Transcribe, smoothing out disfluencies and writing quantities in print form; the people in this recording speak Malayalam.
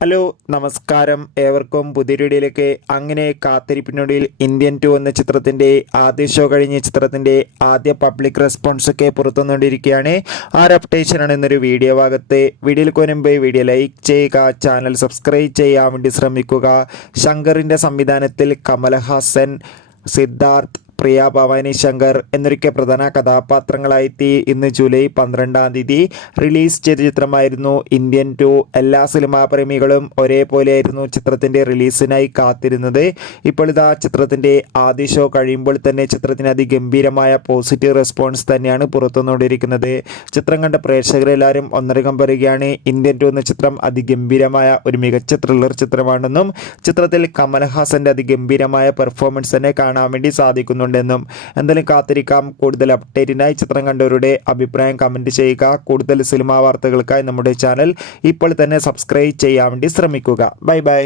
ഹലോ നമസ്കാരം, ഏവർക്കും പുതിയൊരു വീഡിയോയിലേക്ക്. അങ്ങനെ കാത്തിരിപ്പിനൊടുവിൽ ഇന്ത്യൻ 2 എന്ന ചിത്രത്തിൻ്റെ ആദ്യ ഷോ കഴിഞ്ഞ ചിത്രത്തിൻ്റെ ആദ്യ പബ്ലിക് റെസ്പോൺസ് ഒക്കെ പുറത്തുവന്നുകൊണ്ടിരിക്കുകയാണ്. ആ ഒരു അപ്ഡേഷനാണ് ഇന്നൊരു വീഡിയോ ഭാഗത്ത്. വീഡിയോയിലേക്ക് വരുമ്പോൾ വീഡിയോ ലൈക്ക് ചെയ്യുക, ചാനൽ സബ്സ്ക്രൈബ് ചെയ്യാൻ വേണ്ടി ശ്രമിക്കുക. ശങ്കറിൻ്റെ സംവിധാനത്തിൽ കമൽഹാസൻ, സിദ്ധാർത്ഥ്, പ്രിയ ഭവാനി ശങ്കർ എന്നൊക്കെ പ്രധാന കഥാപാത്രങ്ങളായെത്തി ഇന്ന് ജൂലൈ 12-ാം തീയതി റിലീസ് ചെയ്ത ചിത്രമായിരുന്നു ഇന്ത്യൻ 2. എല്ലാ സിനിമാ പ്രേമികളും ഒരേപോലെയായിരുന്നു ചിത്രത്തിൻ്റെ റിലീസിനായി കാത്തിരുന്നത്. ഇപ്പോൾ ഇതാ ചിത്രത്തിൻ്റെ ആദ്യ ഷോ കഴിയുമ്പോൾ തന്നെ ചിത്രത്തിന് അതിഗംഭീരമായ പോസിറ്റീവ് റെസ്പോൺസ് തന്നെയാണ് പുറത്തുവന്നുകൊണ്ടിരിക്കുന്നത്. ചിത്രം കണ്ട പ്രേക്ഷകരെല്ലാവരും ഒന്നടങ്കം പറയുകയാണ് ഇന്ത്യൻ 2 എന്ന ചിത്രം അതിഗംഭീരമായ ഒരു മികച്ച ത്രില്ലർ ചിത്രമാണെന്നും ചിത്രത്തിൽ കമൽഹാസൻ്റെ അതിഗംഭീരമായ പെർഫോമൻസ് തന്നെ കാണാൻ വേണ്ടി സാധിക്കുന്നു ും എന്തായാലും കാത്തിരിക്കാം. കൂടുതൽ അപ്ഡേറ്റിനായി ചിത്രം കണ്ടവരുടെ അഭിപ്രായം കമൻറ്റ് ചെയ്യുക. കൂടുതൽ സിനിമാ വാർത്തകൾക്കായി നമ്മുടെ ചാനൽ ഇപ്പോൾ തന്നെ സബ്സ്ക്രൈബ് ചെയ്യാൻ വേണ്ടി ശ്രമിക്കുക. Bye bye.